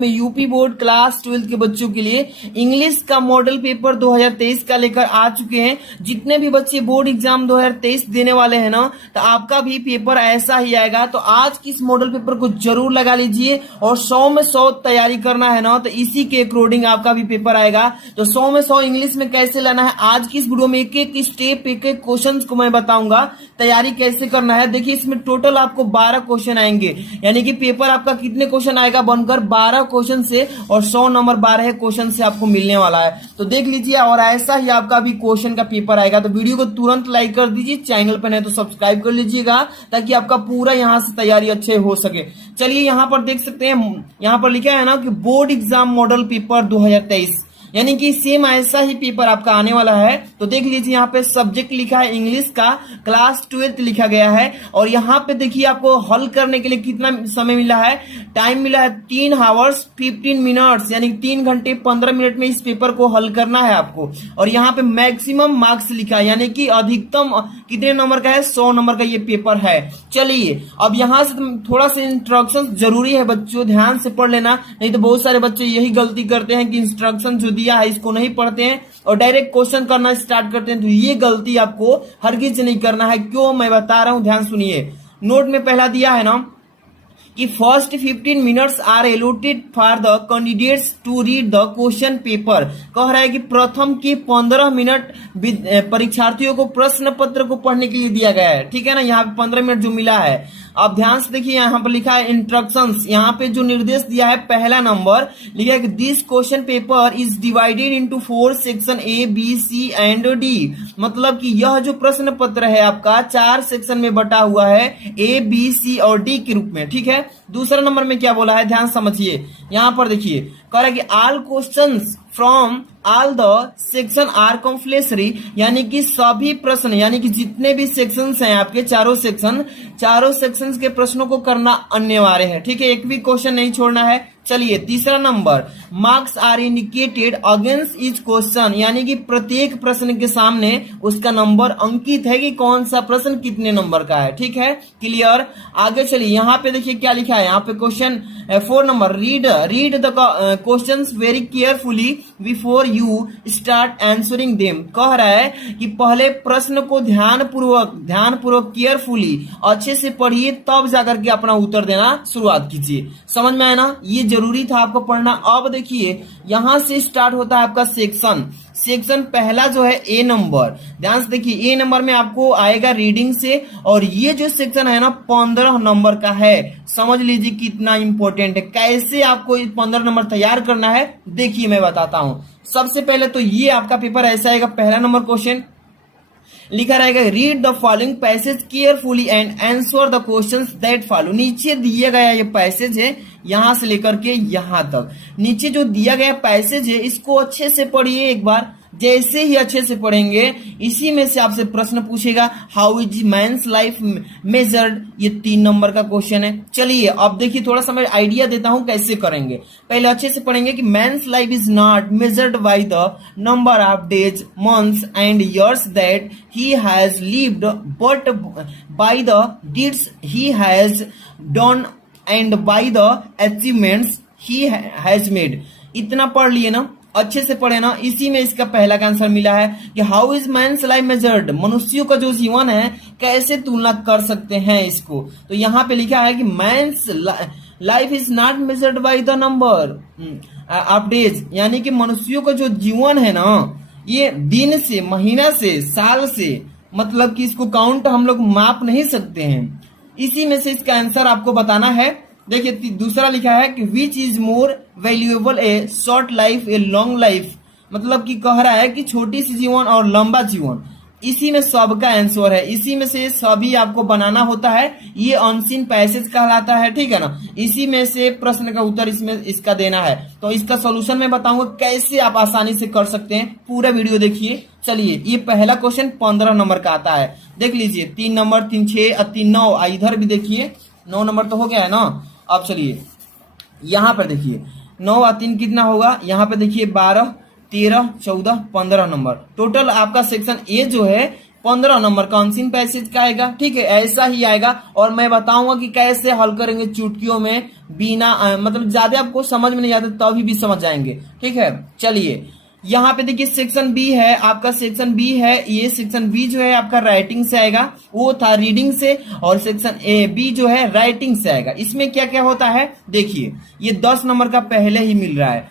में UP board class 12 के बच्चों के लिए इंग्लिश का मॉडल पेपर 2023 का लेकर आ चुके हैं। जितने भी बच्चे बोर्ड एग्जाम 2023 देने वाले हैं ना, तो आपका भी पेपर ऐसा ही आएगा। तो आज की इस मॉडल पेपर को जरूर लगा लीजिए और 100 में 100 तैयारी करना है ना, तो इसी के अकॉर्डिंग आपका भी पेपर आएगा। तो 100 में 100 इंग्लिश में कैसे लाना है, आज की इस वीडियो में एक एक स्टेप, एक एक क्वेश्चन को मैं बताऊंगा तैयारी कैसे करना है। देखिए इसमें टोटल आपको 12 क्वेश्चन आएंगे, यानी कि पेपर आपका कितने क्वेश्चन आएगा बनकर 12 क्वेश्चन से, और 100 नंबर 12 क्वेश्चन से आपको मिलने वाला है। तो देख लीजिए, और ऐसा ही आपका भी क्वेश्चन का पेपर आएगा। तो वीडियो को तुरंत लाइक कर दीजिए, चैनल पर नहीं तो सब्सक्राइब कर लीजिएगा, ताकि आपका पूरा यहां से तैयारी अच्छे हो सके। चलिए यहां पर देख सकते हैं, यहां पर लिखा है ना कि बोर्ड एग्जाम मॉडल पेपर 2023, यानी कि सेम ऐसा ही पेपर आपका आने वाला है। तो देख लीजिए यहाँ पे सब्जेक्ट लिखा है इंग्लिश का, क्लास 12 लिखा गया है, और यहाँ पे देखिए आपको हल करने के लिए कितना समय मिला है, टाइम मिला है 3 आवर्स 15 मिनट्स, यानी 3 घंटे 15 मिनट में इस पेपर को हल करना है आपको। और यहाँ पे मैक्सिमम मार्क्स लिखा है, यानी कि अधिकतम कितने नंबर का है, 100 नंबर का ये पेपर है। चलिए अब यहाँ से थोड़ा सा इंस्ट्रक्शन जरूरी है बच्चों, ध्यान से पढ़ लेना, नहीं तो बहुत सारे बच्चे यही गलती करते हैं कि इंस्ट्रक्शन जो दिया है इसको नहीं पढ़ते हैं और डायरेक्ट क्वेश्चन करना स्टार्ट करते हैं। तो ये गलती आपको हरगिज नहीं करना है। क्यों मैं बता रहा हूं, ध्यान सुनिए। नोट में पहला दिया है ना कि first 15 minutes are allotted for the candidates to read the question paper. कह रहा है कि प्रथम के 15 मिनट परीक्षार्थियों को प्रश्न पत्र को पढ़ने के लिए दिया गया है, ठीक है ना। यहाँ पे 15 मिनट जो मिला है। अब ध्यान से देखिए, यहाँ पर लिखा है इंस्ट्रक्शंस, यहाँ पे जो निर्देश दिया है पहला नंबर लिखा है कि this question paper is divided into 4 section A B C and D. मतलब कि यह जो प्रश्न पत्र है आपका 4 सेक्शन में बटा हुआ है, ए बी सी और डी के रूप में, ठीक है। दूसरा नंबर में क्या बोला है, ध्यान समझिए। यहां पर देखिए कह रहा है कि all questions from all the section are compulsory, यानी कि सभी प्रश्न, यानी कि जितने भी सेक्शंस हैं आपके चारों सेक्शंस के प्रश्नों को करना अनिवार्य है, ठीक है। एक भी क्वेश्चन नहीं छोड़ना है। चलिए तीसरा number, marks are indicated against each question, यानी कि प्रत्येक प्रश्न के सामने उसका नंबर अंकित है कि कौन सा प्रश्न कितने नंबर का है, ठीक है। क्लियर। आगे चलिए, यहाँ पे देखिए क्या लिखा है, यहाँ पे question 4 number, read the questions very carefully before you start answering them. कह रहा है कि पहले प्रश्न को ध्यानपूर्वक केयरफुली अच्छे से पढ़िए, तब जाकर के अपना उत्तर देना शुरुआत कीजिए। समझ में आया ना, ये जरूरी था आपको पढ़ना। अब देखिए यहां से स्टार्ट होता है आपका सेक्शन पहला जो है ए नंबर। ध्यान से देखिए, ए नंबर में आपको आएगा रीडिंग से, और ये जो सेक्शन है ना 15 नंबर का है। समझ लीजिए कितना इंपॉर्टेंट है, कैसे आपको 15 नंबर तैयार करना है देखिए मैं बताता हूं। सबसे पहले तो ये आपका पेपर ऐसा आएगा, पहला नंबर क्वेश्चन लिखा रहेगा read the following passage carefully and answer the questions that follow. नीचे दिया गया ये पैसेज है, यहां से लेकर के यहां तक नीचे जो दिया गया पैसेज है इसको अच्छे से पढ़िए एक बार। जैसे ही अच्छे से पढ़ेंगे इसी में से आपसे प्रश्न पूछेगा, how is men's life measured, ये 3 नंबर का क्वेश्चन है। चलिए अब देखिए थोड़ा सा मैं आइडिया देता हूं कैसे करेंगे। पहले अच्छे से पढ़ेंगे कि men's life is not measured by the number of days months and years that he has lived, but by the deeds he has done and by the achievements he has made. इतना पढ़ लिए ना, अच्छे से पढ़े ना। इसी में इसका पहला का आंसर मिला है कि how is men's life measured, मनुष्यों का जो जीवन है कैसे तुलना कर सकते हैं इसको। तो यहाँ पे लिखा है कि men's life is not measured by the number of days, यानी कि मनुष्यों का जो जीवन है ना ये दिन से, महीना से, साल से, मतलब कि इसको काउंट हम लोग माप नहीं सकते हैं। इसी में से इसका आंसर आपको बताना है। देखिए दूसरा लिखा है कि which is more valuable, A short life a long life, मतलब कि कह रहा है कि छोटी सी जीवन और लंबा जीवन। इसी में सबका आंसर है, इसी में से सभी आपको बनाना होता है। ये अनसीन पैसेज कहलाता है, ठीक है ना। इसी में से प्रश्न का उत्तर इसमें इसका देना है। तो इसका सॉल्यूशन मैं बताऊंगा कैसे आप आसानी से कर सकते हैं, पूरा वीडियो देखिए। चलिए ये पहला क्वेश्चन 15 नंबर का आता है, देख लीजिए। 3 नंबर, 3 6 और 3 9, इधर भी देखिए 9 नंबर तो हो गया है ना। अब चलिए यहां पर देखिए 9 और 3 कितना होगा, यहां पे देखिए 12 13 14 15 नंबर। टोटल आपका सेक्शन ए जो है 15 नंबर का अनसीन पैसेज का आएगा। ठीक है, ऐसा ही आएगा और मैं बताऊंगा कि कैसे हल करेंगे चुटकियों में, बिना मतलब ज्यादा आपको समझ में नहीं आता तभी भी समझ जाएंगे। ठीक है, चलिए यहाँ पे देखिए सेक्शन बी है आपका, सेक्शन बी है ये, सेक्शन बी जो है आपका राइटिंग से आएगा, वो था रीडिंग से, और सेक्शन ए बी जो है राइटिंग से आएगा। इसमें क्या क्या होता है देखिए, ये 10 नंबर का पहले ही मिल रहा है।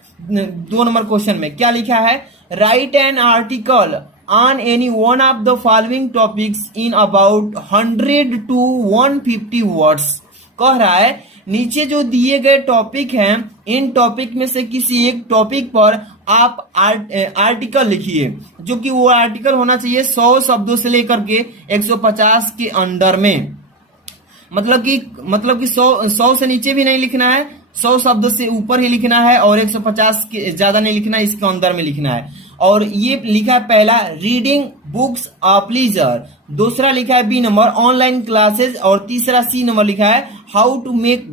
2 नंबर क्वेश्चन में क्या लिखा है, right an article on any one of the following topics in about 100 to 150 words. कह रहा है नीचे जो दिए गए टॉपिक हैं, इन टॉपिक में से किसी एक टॉपिक पर आप आर्टिकल लिखिए, जो कि वो आर्टिकल होना चाहिए 100 शब्दों से लेकर के 150 के अंडर में। मतलब कि 100 से नीचे भी नहीं लिखना है, 100 शब्द से ऊपर ही लिखना है, और 150 के ज्यादा नहीं लिखना है, इसके अंदर में लिखना है। और ये लिखा है पहला रीडिंग बुक्स ऑफ लीजर, दूसरा लिखा है बी नंबर ऑनलाइन क्लासेस, और तीसरा सी नंबर लिखा है how to make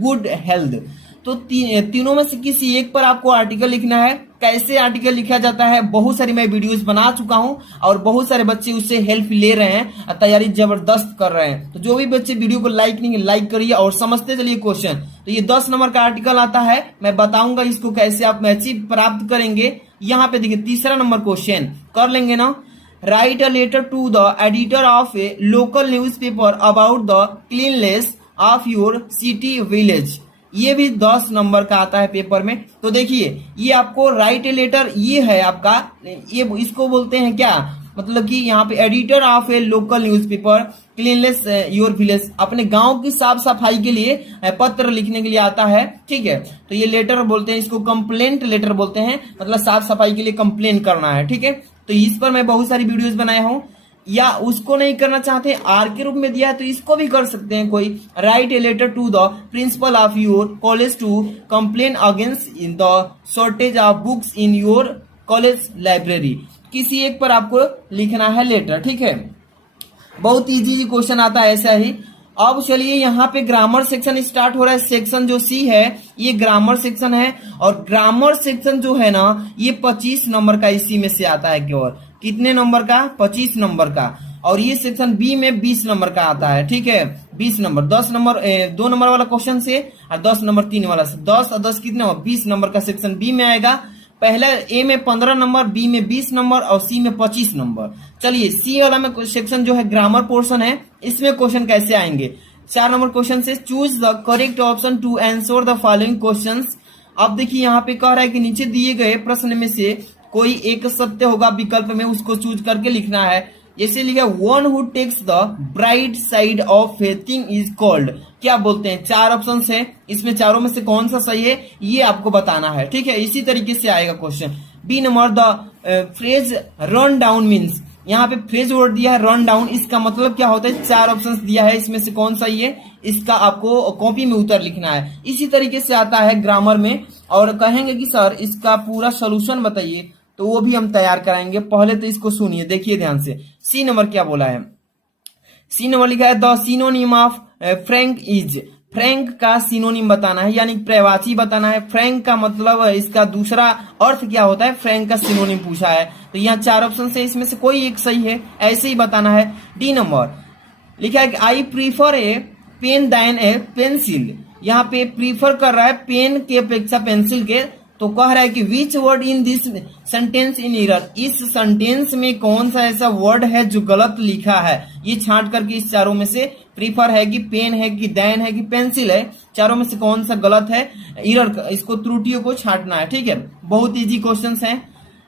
good health. तो तीनों में से किसी एक पर आपको आर्टिकल लिखना है। कैसे आर्टिकल लिखा जाता है बहुत सारी मैं वीडियोस बना चुका हूं, और बहुत सारे बच्चे उससे हेल्प ले रहे हैं, तैयारी जबरदस्त कर रहे हैं। तो जो भी बच्चे वीडियो को लाइक करिए और समझते चलिए क्वेश्चन। तो ये 10 नंबर का आर्टिकल आता है, मैं बताऊंगा इसको कैसे आप मैचिंग प्राप्त करेंगे। यहाँ पे देखिए तीसरा नंबर क्वेश्चन कर लेंगे ना, write a letter to the editor of a local newspaper about the cleanness of your city village. ये भी 10 नंबर का आता है पेपर में। तो देखिए ये आपको राइट ए लेटर, ये है आपका, ये इसको बोलते हैं क्या, मतलब कि यहाँ पे editor of a local newspaper cleanness your village, अपने गांव की साफ सफाई के लिए पत्र लिखने के लिए आता है। ठीक है, तो ये लेटर बोलते हैं, इसको कंप्लेंट लेटर बोलते हैं, मतलब साफ सफाई के लिए कंप्लेन करना है। ठीक है, तो इस पर मैं बहुत सारी वीडियोस बनाया हूँ। या उसको नहीं करना चाहते आर के रूप में दिया है तो इसको भी कर सकते हैं कोई, write a letter to the principal of your college to complain against in the shortage of books in your college library. किसी एक पर आपको लिखना है लेटर। ठीक है, बहुत इजी क्वेश्चन आता है ऐसा ही। अब चलिए यहाँ पे ग्रामर सेक्शन स्टार्ट हो रहा है। सेक्शन जो सी है ये ग्रामर सेक्शन है, और ग्रामर सेक्शन जो है ना ये 25 नंबर का इसी में से आता है केवल। कितने नंबर का, 25 नंबर का। और ये सेक्शन बी में 20 नंबर का आता है। ठीक है, 20 नंबर, 10 नंबर 2 नंबर वाला क्वेश्चन से, और 10 नंबर 3 वाला से, 10 और 10 कितने, 20 नंबर का सेक्शन बी में आएगा। पहले ए में 15 नंबर, बी में 20 नंबर और सी में 25 नंबर। चलिए सी वाला में सेक्शन जो है ग्रामर पोर्शन है, इसमें क्वेश्चन कैसे आएंगे। 4 नंबर क्वेश्चन से choose the correct option to answer the following questions. अब देखिए यहाँ पे कह रहा है कि नीचे दिए गए प्रश्न में से कोई एक सत्य होगा विकल्प में, उसको चूज करके लिखना है। जैसे लिखा one who takes the bright side of things is called, क्या बोलते हैं। 4 ऑप्शन है, इसमें चारों में से कौन सा सही है ये आपको बताना है। ठीक है, इसी तरीके से आएगा question. B number the phrase run down means, यहाँ पे फ्रेज वर्ड दिया है रन डाउन, इसका मतलब क्या होता है। 4 ऑप्शन दिया है, इसमें से कौन सही है इसका आपको कॉपी में उत्तर लिखना है। इसी तरीके से आता है ग्रामर में। और कहेंगे कि सर इसका पूरा सोल्यूशन बताइए, तो वो भी हम तैयार कराएंगे। पहले तो इसको सुनिए, देखिए ध्यान से। सी नंबर क्या बोला है, सी नंबर लिखा है the synonym of Frank is, Frank का सिनोनिम बताना है, यानी प्रवासी बताना है। फ्रैंक का मतलब इसका दूसरा अर्थ क्या होता है, फ्रैंक का सिनोनिम पूछा है। तो यहाँ 4 ऑप्शन से इसमें से कोई एक सही है, ऐसे ही बताना है। डी नंबर लिखा है I prefer a pen than a pencil, यहाँ पे प्रीफर कर रहा है पेन के अपेक्षा पेंसिल के। तो कह रहा है कि which word in this sentence in error, इस सेंटेंस में कौन सा ऐसा वर्ड है जो गलत लिखा है। ये छांट करके इस चारों में से प्रीफर है कि पेन है कि दैन है कि पेंसिल है, चारों में से कौन सा गलत है, एरर, इसको त्रुटियों को छांटना है। ठीक है, बहुत इजी क्वेश्चन है।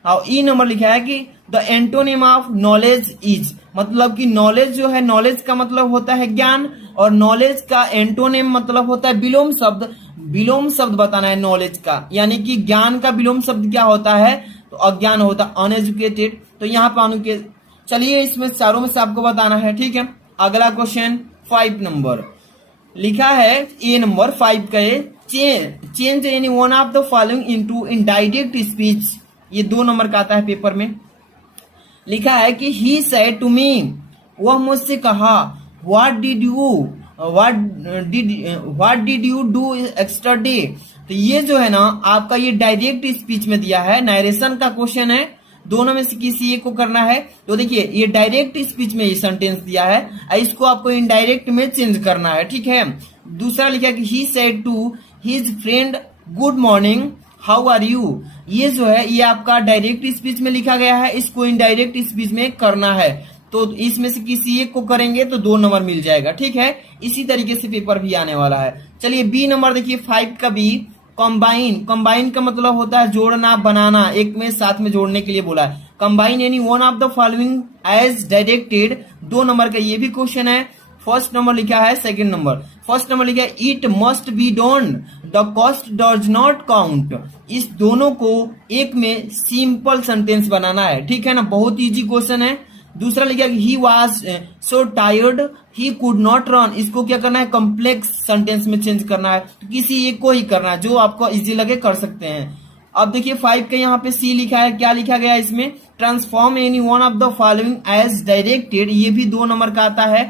और ई नंबर लिखा है कि the antonym of knowledge is, मतलब कि नॉलेज जो है, नॉलेज का मतलब होता है ज्ञान, और नॉलेज का एंटोनिम मतलब होता है विलोम शब्द। विलोम शब्द बताना है नॉलेज का, यानी कि ज्ञान का विलोम शब्द क्या होता है, तो अज्ञान होता है, अनएजुकेटेड। तो यहाँ पे अनुकेत, चलिए इसमें चारों में से आपको बताना है। ठीक है, अगला क्वेश्चन 5 नंबर लिखा है, ए नंबर 5 का change any one of the following into indirect speech. ये 2 नंबर का आता है पेपर में। लिखा है कि ही सेड टू मी, वह मुझसे कहा, what did you do yesterday. तो ये जो है ना आपका ये डायरेक्ट स्पीच में दिया है, नरेशन का क्वेश्चन है। दोनों में से किसी एक को करना है। तो देखिए ये डायरेक्ट स्पीच में ये सेंटेंस दिया है, इसको आपको इनडायरेक्ट में चेंज करना है, ठीक है। दूसरा लिखा कि he said to his friend good morning how are you, ये जो है ये आपका डायरेक्ट स्पीच में लिखा गया है, इसको इनडायरेक्ट स्पीच में करना है। तो इसमें से किसी एक को करेंगे तो 2 नंबर मिल जाएगा, ठीक है। इसी तरीके से पेपर भी आने वाला है। चलिए बी नंबर देखिए 5 का बी, कंबाइन। कंबाइन का मतलब होता है जोड़ना, बनाना, एक में साथ में जोड़ने के लिए बोला है। Combine any one of the following as directed, 2 number का ये भी क्वेश्चन है। फर्स्ट नंबर लिखा है, सेकंड नंबर, फर्स्ट नंबर लिखा है it must be done, the cost does not count. इस दोनों को एक में सिंपल सेंटेंस बनाना है, ठीक है ना, बहुत इजी क्वेश्चन है। दूसरा लिखा है he was so tired he could not run, इसको क्या करना है, कॉम्प्लेक्स सेंटेंस में चेंज करना है। तो किसी एक को ही करना है, जो आपको इजी लगे कर सकते हैं। अब देखिए 5 के यहाँ पे सी लिखा है, क्या लिखा गया है इसमें, transform any one of the following as directed, ये भी 2 नंबर का आता है।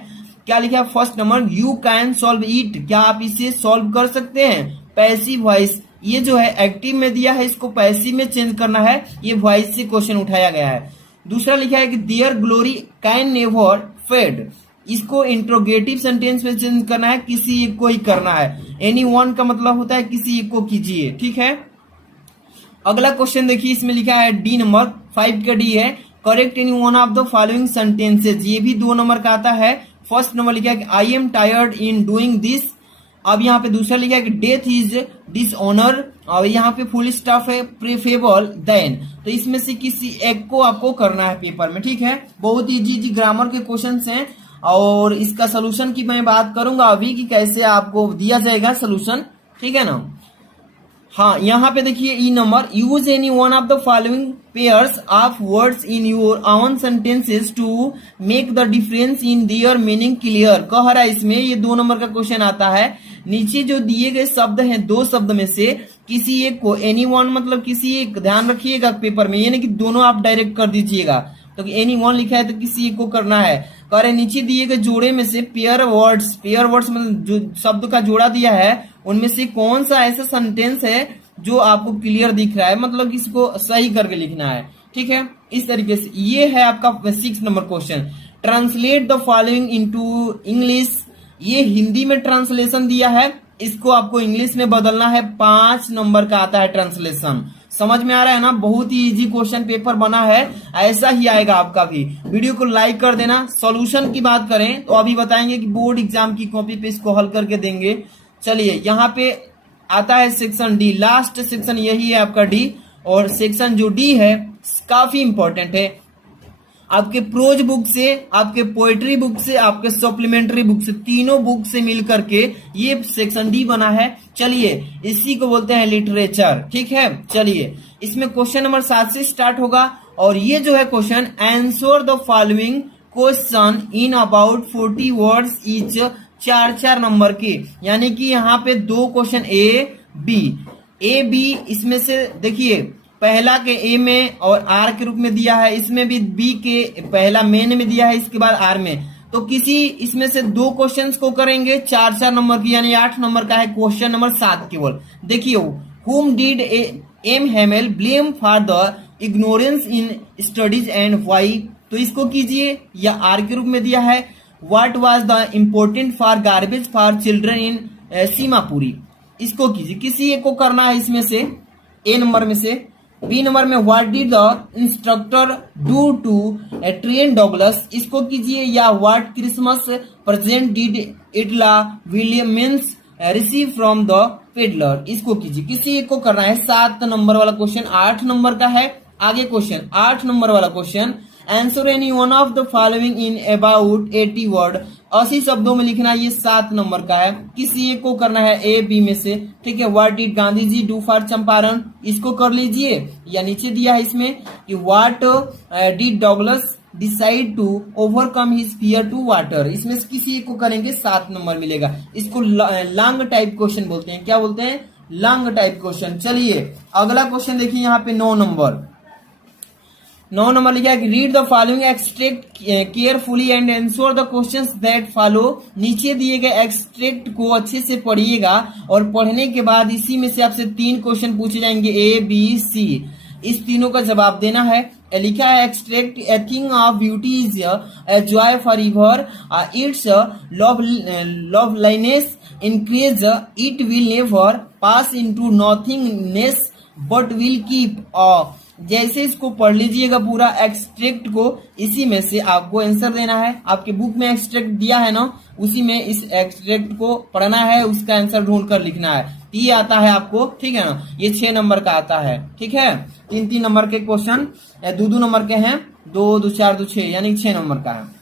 क्या लिखा है first number, you can solve it, क्या आप इसे सॉल्व कर सकते हैं। पैसिव वॉइस, ये जो है एक्टिव में दिया है, इसको पैसिव में चेंज करना है, ये वॉइस से क्वेश्चन उठाया गया है। दूसरा लिखा है कि their glory can never fade, इसको इंट्रोगेटिव सेंटेंस में चेंज करना है, किसी एक को ही करना है। एनी वन का मतलब होता है किसी एक को कीजिए, ठीक है। अगला क्वेश्चन देखिए, इसमें लिखा है डी नंबर, 5 का डी है, correct any one of the following sentences, ये भी 2 नंबर का आता है। फर्स्ट नंबर लिखा है कि I am tired in doing this. अब यहाँ पे दूसरा लिखा है कि डेथ इज डिसऑनर, और यहाँ पे फुल स्टॉप है प्रेफरेबल देन। तो इसमें से किसी एक को आपको करना है पेपर में, ठीक है। बहुत इजी ग्रामर के क्वेश्चंस हैं, और इसका सोल्यूशन की मैं बात करूंगा अभी कि कैसे आपको दिया जाएगा सोल्यूशन, ठीक है ना। हाँ, यहाँ पे देखिए E number, use any one of the following pairs of words in your own sentences to make the difference in their meaning clear. कह रहा है इसमें, ये 2 नंबर का क्वेश्चन आता है। नीचे जो दिए गए शब्द हैं 2 शब्द में से किसी एक को, एनी वन मतलब किसी एक, ध्यान रखिएगा पेपर में ये नहीं कि दोनों आप डायरेक्ट कर दीजिएगा। तो एनी वन लिखा है तो किसी एक को करना है। कह रहे नीचे दिए गए जोड़े में से पेयर वर्ड्स मतलब जो शब्द का जोड़ा दिया है उनमें से कौन सा ऐसा सेंटेंस है जो आपको क्लियर दिख रहा है, मतलब इसको सही करके लिखना है, ठीक है। इस तरीके से ये है आपका 6 number question. Translate the following into English, ये हिंदी में ट्रांसलेशन दिया है, इसको आपको इंग्लिश में बदलना है। 5 नंबर का आता है ट्रांसलेशन। समझ में आ रहा है ना, बहुत ही इजी क्वेश्चन पेपर बना है, ऐसा ही आएगा आपका भी। वीडियो को लाइक कर देना। सॉल्यूशन की बात करें तो अभी बताएंगे कि बोर्ड एग्जाम की कॉपी पे इसको हल करके देंगे। चलिए यहाँ पे आता है सेक्शन डी, लास्ट सेक्शन यही है आपका डी, और सेक्शन जो डी है काफी इंपॉर्टेंट है। आपके प्रोज बुक से, आपके पोएट्री बुक से, आपके सप्लीमेंट्री बुक से, तीनों बुक से मिलकर के ये सेक्शन डी बना है। चलिए इसी को बोलते हैं लिटरेचर, ठीक है। चलिए इसमें क्वेश्चन नंबर 7 से स्टार्ट होगा, और ये जो है question, answer the following question in about 40 words each, 4 number के, यानी कि यहाँ पे 2 क्वेश्चन ए बी, इसमें से देखिए पहला के ए में और आर के रूप में दिया है, इसमें भी बी के पहला मेन में दिया है, इसके बाद आर में। तो किसी इसमें से 2 क्वेश्चंस को करेंगे 4 नंबर की, यानी 8 नंबर का है क्वेश्चन नंबर 7 केवल। देखिए whom did M Hamel blame for the ignorance in studies and why, तो इसको कीजिए, या आर के रूप में दिया है what was the important for garbage for children in Seemapuri, इसको कीजिए, किसी एक को करना है इसमें से, ए नंबर में से। बी नंबर में what did the instructor do to train Douglas, इसको कीजिए, या what Christmas present did Itla Williams receive from the peddler, इसको कीजिए, किसी एक को करना है। 7 नंबर वाला क्वेश्चन 8 नंबर का है। आगे क्वेश्चन 8 नंबर वाला question, answer any one of the following in about 80 word, 80 शब्दों में लिखना, ये 7 नंबर का है। किसी एक को करना है ए बी में से, ठीक है। What did Gandhi ji do for Champaran, इसको कर लीजिए, या नीचे दिया है इसमें कि what did Douglas decide to overcome his fear to water, इसमें से किसी एक को करेंगे, 7 नंबर मिलेगा। इसको लॉन्ग टाइप क्वेश्चन बोलते हैं, क्या बोलते हैं, लॉन्ग टाइप क्वेश्चन। चलिए अगला क्वेश्चन देखिए, यहाँ पे 9 नंबर लिखा है कि read the following extract carefully and answer the questions that follow, नीचे दिए गए एक्सट्रैक्ट को अच्छे से पढ़िएगा, और पढ़ने के बाद इसी में से आपसे 3 क्वेश्चन पूछे जाएंगे, ए बी सी, इस तीनों का जवाब देना है। लिखा है extract a thing of beauty is a joy for ever, its loveliness increase, it will never pass into nothingness but will keep. जैसे इसको पढ़ लीजिएगा पूरा एक्सट्रैक्ट को, इसी में से आपको आंसर देना है। आपके बुक में एक्सट्रैक्ट दिया है ना, उसी में इस एक्सट्रैक्ट को पढ़ना है, उसका आंसर ढूंढ कर लिखना है। ये आता है आपको, ठीक है ना, ये 6 नंबर का आता है, ठीक है। 3-3 नंबर के क्वेश्चन 2-2 नंबर के हैं, 2, 2, 4, 2, 6 यानी 6 नंबर का है।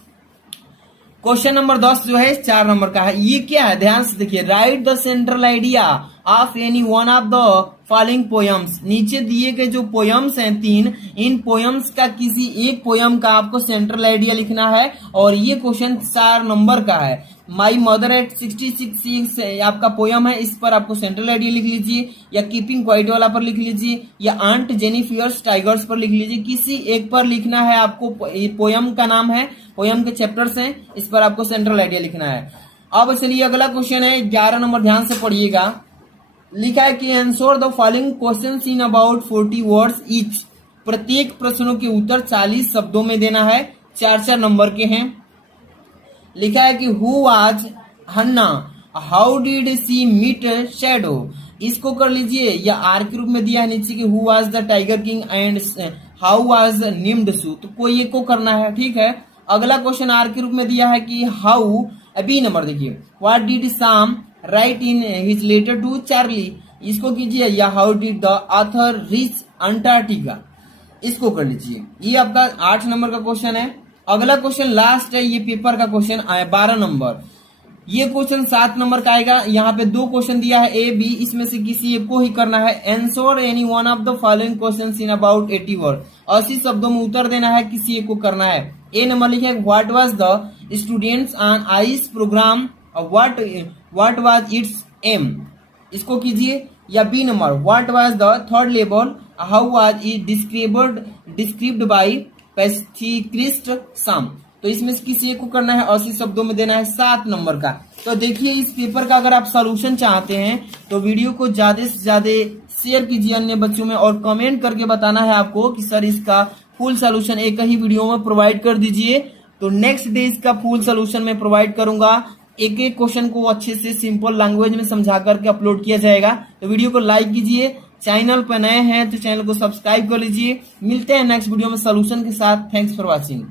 क्वेश्चन नंबर 10 जो है 4 नंबर का है। ये क्या है, ध्यान से देखिए, right the central idea of any one of the following poems. नीचे दिए गए जो पोयम्स हैं 3, इन पोयम्स का किसी एक पोयम का आपको सेंट्रल आइडिया लिखना है, और ये क्वेश्चन 4 नंबर का है। माई मदर एट 66 आपका पोयम है, इस पर आपको सेंट्रल आइडिया लिख लीजिए, या कीपिंग क्वाइट वाला पर लिख लीजिए, या आंट जेनी फियर्स टाइगर्स पर लिख लीजिए। किसी एक पर लिखना है आपको, पोयम का नाम है, पोयम के चैप्टर्स हैं, इस पर आपको सेंट्रल आइडिया लिखना है। अब चलिए अगला क्वेश्चन है 11 नंबर, ध्यान से पढ़िएगा। लिखा है कि answer the following questions in about 40 words each. प्रत्येक प्रश्नों के उत्तर 40 शब्दों में देना है, 4-4 नंबर के हैं। लिखा है कि who was Hanna, how did she meet Shadow, इसको कर लीजिए, या आर के रूप में दिया है नीचे कि who was the tiger king and how was named so, तो कोई एक को करना है, ठीक है। अगला क्वेश्चन आर के रूप में दिया है कि हाउ, बी नंबर देखिए, what did Sam write in his letter to Charlie, इसको कीजिए, या how did the author reach Antarctica, इसको कर लीजिए। ये आपका 8 नंबर का क्वेश्चन है। अगला क्वेश्चन लास्ट है, ये पेपर का क्वेश्चन 12 नंबर। ये क्वेश्चन 7 नंबर का आएगा। यहाँ पे 2 क्वेश्चन दिया है ए बी, इसमें से किसी एक को ही करना है। Answer any one of the following questions in about 80 word, 80 शब्दों में उत्तर देना है, किसी एक को करना है। ए नंबर लिखे what was the students on ice programme, what was its aim, इसको कीजिए, या B number what was the third level, how was it described by psychiatrist Sam, तो इसमें से किसी एक को करना है, 80 शब्दों में देना है, 7 नंबर का। तो देखिए इस पेपर का अगर आप सॉल्यूशन चाहते हैं तो वीडियो को ज्यादा से ज्यादा शेयर कीजिए अन्य बच्चों में, और कमेंट करके बताना है आपको कि सर इसका फुल सॉल्यूशन एक ही वीडियो में प्रोवाइड कर दीजिए। तो नेक्स्ट डे इसका फुल सॉल्यूशन मैं प्रोवाइड करूंगा, एक एक क्वेश्चन को अच्छे से सिंपल लैंग्वेज में समझा करके अपलोड किया जाएगा। तो वीडियो को लाइक कीजिए, चैनल पर नए हैं तो चैनल को सब्सक्राइब कर लीजिए। मिलते हैं नेक्स्ट वीडियो में सॉल्यूशन के साथ। Thanks for watching.